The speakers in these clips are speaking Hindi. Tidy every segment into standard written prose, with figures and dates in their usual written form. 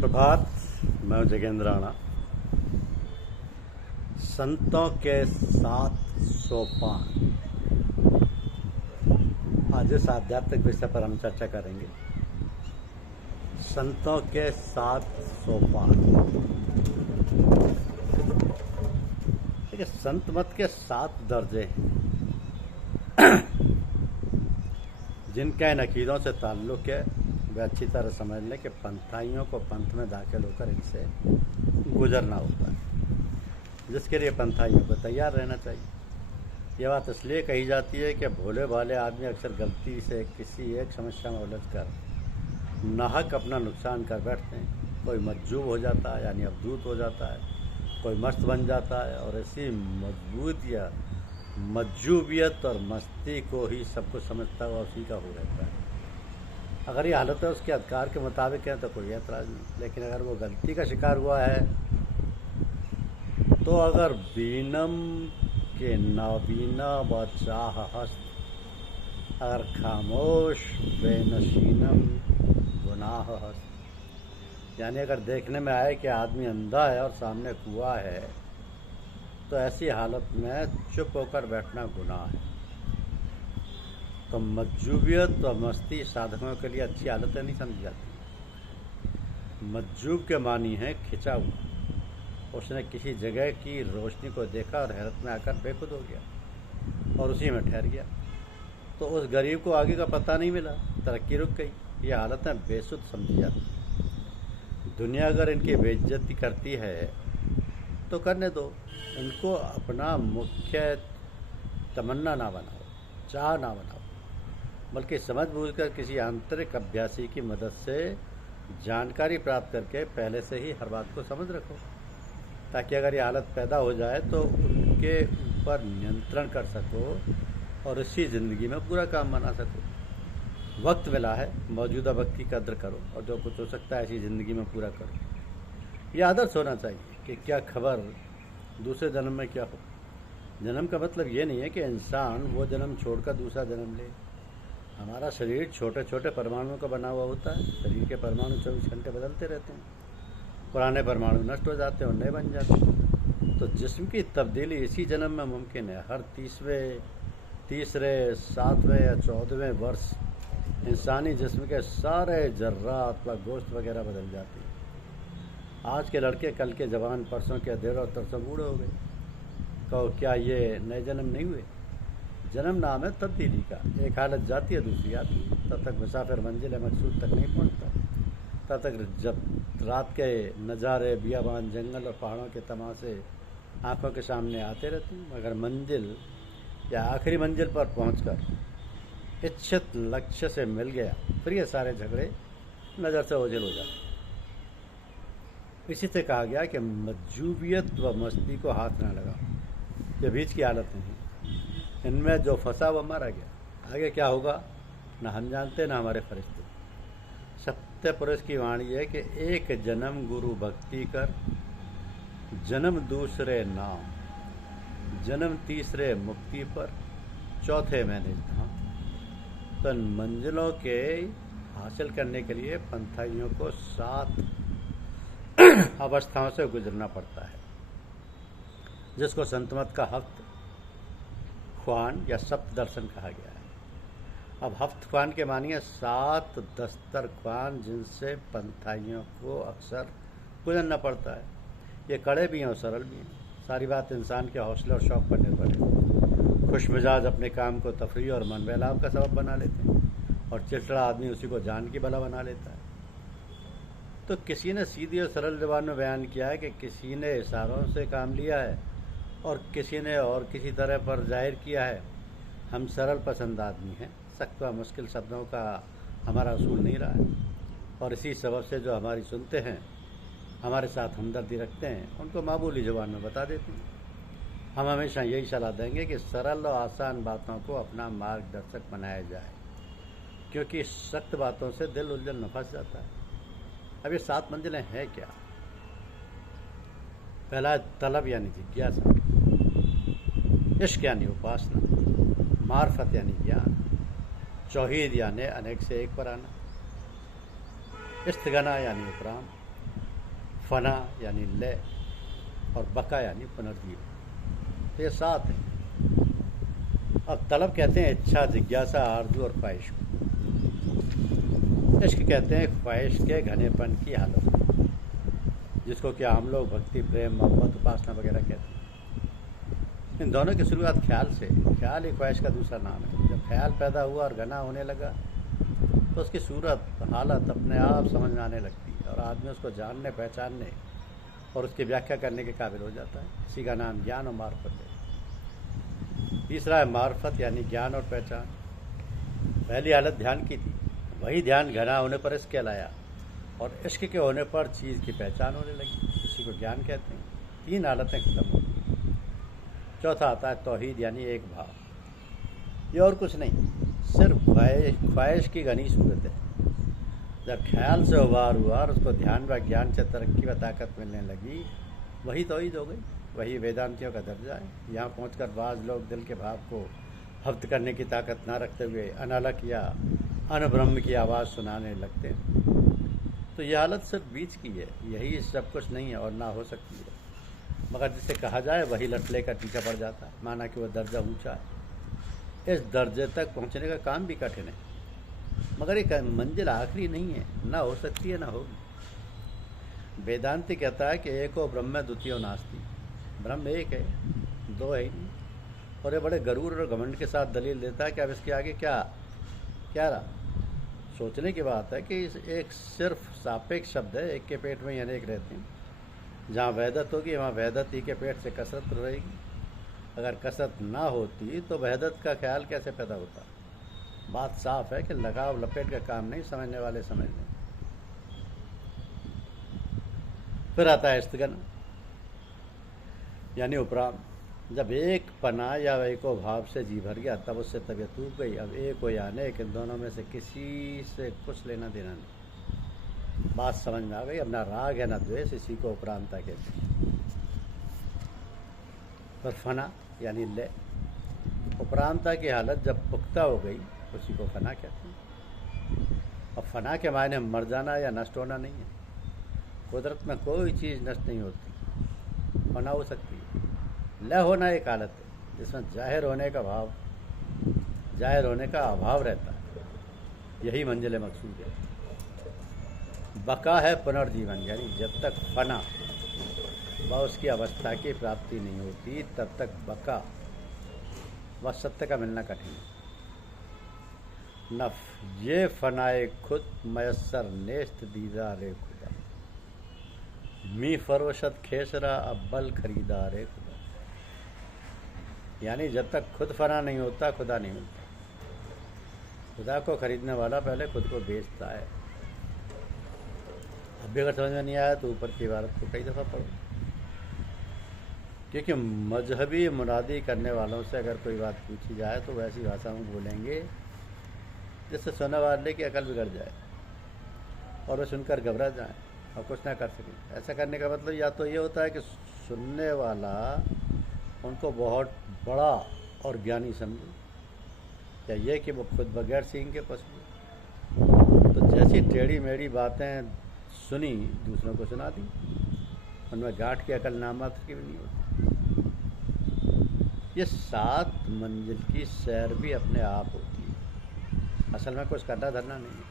सुप्रभात। मैं जगेंद्र राणा। संतों के 7 सोपान, आज इस आध्यात्मिक विषय पर हम चर्चा करेंगे। संतों के 7 सोपान। देखिए, संत मत के 7 दर्जे हैं जिनका इन अकीदों से ताल्लुक़ है। वे अच्छी तरह समझ लें कि पंथाइयों को पंथ में दाखिल होकर इनसे गुजरना होता है, जिसके लिए पंथाइयों को तैयार रहना चाहिए। यह बात इसलिए कही जाती है कि भोले भाले आदमी अक्सर गलती से किसी एक समस्या में उलझकर नाहक अपना नुकसान कर बैठते हैं। कोई मजजूब हो जाता है यानी अवधूत हो जाता है, कोई मस्त बन जाता है, और ऐसी मजजूबियत और मस्ती को ही सब कुछ समझता हुआ उसी का हो रहता है। अगर ये हालत है उसके अधिकार के मुताबिक है तो कोई ऐतराज़ नहीं, लेकिन अगर वो गलती का शिकार हुआ है तो अगर बीनम के नाबीना व चाह हस्त, अगर खामोश बेनशीनम गुनाह हस्त, यानी अगर देखने में आए कि आदमी अंधा है और सामने कुआं है तो ऐसी हालत में चुप होकर बैठना गुनाह है। तो मज्जूबियत और मस्ती साधकों के लिए अच्छी हालतें नहीं समझी जाती। मज्जूब के मानी है खिंचा हुआ। उसने किसी जगह की रोशनी को देखा और हैरत में आकर बेखुद हो गया और उसी में ठहर गया। तो उस गरीब को आगे का पता नहीं मिला, तरक्की रुक गई। ये हालतें बेसुध समझी जाती। दुनिया अगर इनकी बेइज्जती करती है तो करने दो, इनको अपना मुख्य तमन्ना ना बनाओ, चाह ना बनाओ, बल्कि समझ बूझकर किसी आंतरिक अभ्यासी की मदद से जानकारी प्राप्त करके पहले से ही हर बात को समझ रखो, ताकि अगर ये हालत पैदा हो जाए तो उनके ऊपर नियंत्रण कर सको और इसी ज़िंदगी में पूरा काम बना सको। वक्त मिला है, मौजूदा वक्त की कद्र करो और जो कुछ हो सकता है ऐसी ज़िंदगी में पूरा करो। यह आदर्श होना चाहिए कि क्या खबर दूसरे जन्म में क्या हो। जन्म का मतलब ये नहीं है कि इंसान वो जन्म छोड़कर दूसरा जन्म ले। हमारा शरीर छोटे छोटे परमाणुओं का बना हुआ होता है। शरीर के परमाणु 24 घंटे बदलते रहते हैं। पुराने परमाणु नष्ट हो जाते हैं और नए बन जाते हैं। तो जिस्म की तब्दीली इसी जन्म में मुमकिन है। हर तीसरे 7वें या 14वें वर्ष इंसानी जिस्म के सारे जर्रात व गोश्त वगैरह बदल जाती है। आज के लड़के कल के जवान, परसों के अधेड़ और तरसों बूढ़े हो गए। कहो क्या ये नए जन्म नहीं हुए? जन्म नाम है तब्दीली का। एक हालत जाती है दूसरी आती है। तब तक मुसाफिर मंजिल मकसूद तक नहीं पहुंचता। तब तक जब रात के नज़ारे, बियाबान, जंगल और पहाड़ों के तमाशे आंखों के सामने आते रहते हैं, मगर मंजिल या आखिरी मंजिल पर पहुंचकर इच्छित लक्ष्य से मिल गया फिर ये सारे झगड़े नज़र से ओझल हो जाते। इसी से कहा गया कि मज्जूबियत व मस्ती को हाथ न लगाओ। ये बीच की हालत नहीं, इनमें जो फंसा वो मारा गया। आगे क्या होगा न हम जानते न हमारे फरिश्ते। सत्य पुरुष की वाणी है कि एक जन्म गुरु भक्ति कर, जन्म दूसरे नाम, जन्म तीसरे मुक्ति पर, चौथे में निज धाम। तो इन मंजिलों के हासिल करने के लिए पंथाइयों को 7 अवस्थाओं से गुजरना पड़ता है, जिसको संतमत का हफ्त ख्वान या सप्त दर्शन कहा गया है। अब हफ्त ख्वान के मानिए 7 दस्तर ख्वान जिनसे पंथाइयों को अक्सर गुजरना पड़ता है। ये कड़े भी हैं और सरल भी हैं। सारी बात इंसान के हौसले और शौक़ पर निर्भर है। खुश मिजाज अपने काम को तफरीह और मन बहलाव का सबब बना लेते हैं और चिड़चिड़ा आदमी उसी को जान की बला बना लेता है। तो किसी ने सीधी और सरल ज़बान में बयान किया है कि किसी ने इशारों से काम लिया है और किसी ने और किसी तरह पर जाहिर किया है। हम सरल पसंद आदमी हैं। सख्त व मुश्किल शब्दों का हमारा उसूल नहीं रहा है, और इसी सबब से जो हमारी सुनते हैं, हमारे साथ हमदर्दी रखते हैं, उनको मामूली ज़ुबान में बता देते हैं। हम हमेशा यही सलाह देंगे कि सरल और आसान बातों को अपना मार्गदर्शक बनाया जाए, क्योंकि सख्त बातों से दिल उलझन में फंस जाता है। अब ये 7 मंजिलें हैं क्या? पहला तलब यानी जिज्ञासा, इश्क यानी उपासना, मार्फत यानी ज्ञान, चौहीद यानी अनेक से एक पर आना, इस्तिगना यानी उपराम, फना यानी लय और बका यानी पुनर्जीव। तो ये 7 है। अब तलब कहते हैं इच्छा, जिज्ञासा, आरजू और ख्वाहिश को। इश्क कहते हैं ख्वाहिश के घनेपन की हालत, जिसको कि आम लोग भक्ति, प्रेम, मोहब्बत, उपासना वगैरह कहते हैं। इन दोनों की शुरुआत ख्याल से। ख्याल ही ख्वाहिश का दूसरा नाम है। जब ख्याल पैदा हुआ और घना होने लगा तो उसकी सूरत, हालत अपने आप समझ में आने लगती है और आदमी उसको जानने, पहचानने और उसकी व्याख्या करने के काबिल हो जाता है। इसी का नाम ज्ञान और मार्फत है। तीसरा है मार्फत यानी ज्ञान और पहचान। पहली हालत ध्यान की थी, वही ध्यान घना होने पर इश्क कहलाया और इश्क के होने पर चीज़ की पहचान होने लगी, इसी को ज्ञान कहते हैं। 3 हालतें खत्म हो गई। चौथा आता है तौहीद यानी एक भाव। ये और कुछ नहीं, सिर्फ ख्वाहिश की घनी सूरत है। जब ख्याल से उबार हुआ और उसको ध्यान व ज्ञान से तरक्की व ताकत मिलने लगी, वही तौहीद हो गई, वही वेदांतियों का दर्जा है। यहाँ पहुंचकर बाज़ लोग दिल के भाव को हफ्त करने की ताकत ना रखते हुए अनलक या अनब्रह्म की आवाज़ सुनाने लगते हैं। तो यह हालत सिर्फ बीच की है, यही सब कुछ नहीं है और ना हो सकती है। मगर जिसे कहा जाए वही लट लेकर पीछे पड़ जाता है, माना कि वह दर्जा ऊंचा है। इस दर्जे तक पहुंचने का काम भी कठिन है, मगर एक मंजिल आखिरी नहीं है, ना हो सकती है ना होगी। वेदांति कहता है कि एको ब्रह्म द्वितीयो नास्ति। ब्रह्म एक है, 2 है ही नहीं। और ये बड़े गरूर और घमंड के साथ दलील देता है कि अब इसके आगे क्या रहा। सोचने की बात है कि इस एक सिर्फ सापेक्ष शब्द है, एक के पेट में ही अनेक रहते हैं। जहाँ वहदत होगी वहाँ वहदत ही के पेट से कसरत रहेगी। अगर कसरत ना होती तो वहदत का ख्याल कैसे पैदा होता। बात साफ है कि लगाव लपेट का काम नहीं, समझने वाले समझ लें। फिर आता है इस्तगन यानी उपराम। जब एक पना या एको भाव से जी भर गया तब उससे तबीयत टूट गई। अब एक हो या अनेक, इन दोनों में से किसी से कुछ लेना देना नहीं। बात समझ में आ गई। अब ना राग है ना द्वेष, इसी को उपरांता कहते हैं। पर फना यानी लय, उपरांता की हालत जब पुख्ता हो गई उसी को फना कहते हैं। अब फना के मायने मर जाना या नष्ट होना नहीं है। कुदरत में कोई चीज़ नष्ट नहीं होती, फना हो सकती है। लय होना एक हालत है जिसमें जाहिर होने का अभाव रहता है। यही मंजिल मकसूद है। बका है पुनर्जीवन, यानी जब तक फना व उसकी अवस्था की प्राप्ति नहीं होती तब तक बका व सत्य का मिलना कठिन है। नफ ये फनाए खुद मयसर नेस्त दीदा रे खुदा, मी फरोशत खेसरा अब्बल खरीदा रे खुदा। यानी जब तक खुद फना नहीं होता खुदा नहीं मिलता। खुदा को खरीदने वाला पहले खुद को बेचता है। अब भी अगर समझ में नहीं आया तो ऊपर की इबारत को कई दफ़ा पढ़ो, क्योंकि मजहबी मुरादी करने वालों से अगर कोई बात पूछी जाए तो वैसी भाषा में बोलेंगे जिससे सुनने वाले की अकल बिगड़ जाए और वे सुनकर घबरा जाएं और कुछ ना कर सकें। ऐसा करने का मतलब या तो ये होता है कि सुनने वाला उनको बहुत बड़ा और ज्ञानी समझे, या ये कि वो खुद बगैर सींग के पशु। तो जैसी टेढ़ी मेढ़ी बातें सुनी दूसरों को सुना दी, उनमें गांठ की अकल नामात्र की भी नहीं होती। ये 7 मंजिल की सैर भी अपने आप होती है। असल में कुछ करना धरना नहीं है,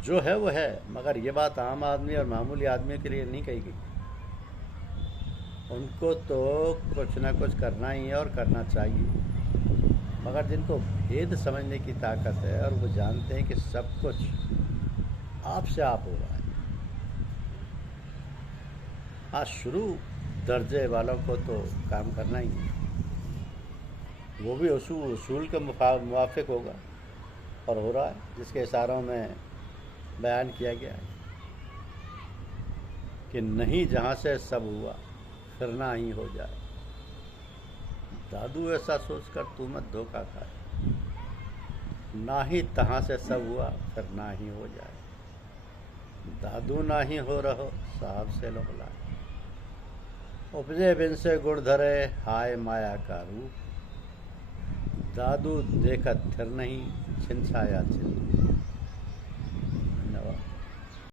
जो है वो है। मगर ये बात आम आदमी और मामूली आदमी के लिए नहीं कही गई। उनको तो कुछ ना कुछ करना ही है और करना चाहिए। मगर जिनको भेद समझने की ताकत है और वो जानते हैं कि सब कुछ आपसे आप हो रहा है। आज शुरू दर्जे वालों को तो काम करना ही है, वो भी उसूल के मुवाफिक होगा और हो रहा है, जिसके इशारों में बयान किया गया है कि नहीं जहाँ से सब हुआ फिर ना ही हो जाए। दादू ऐसा सोचकर तू मत धोखा खाए, ना ही तहाँ से सब हुआ फिर ना ही हो जाए। दादू ना ही हो रहो साहब से लोलाए, उपजे बिन से गुण धरे हाय माया का रूप। दादू देखत थिर नहीं छिन छाया छिन।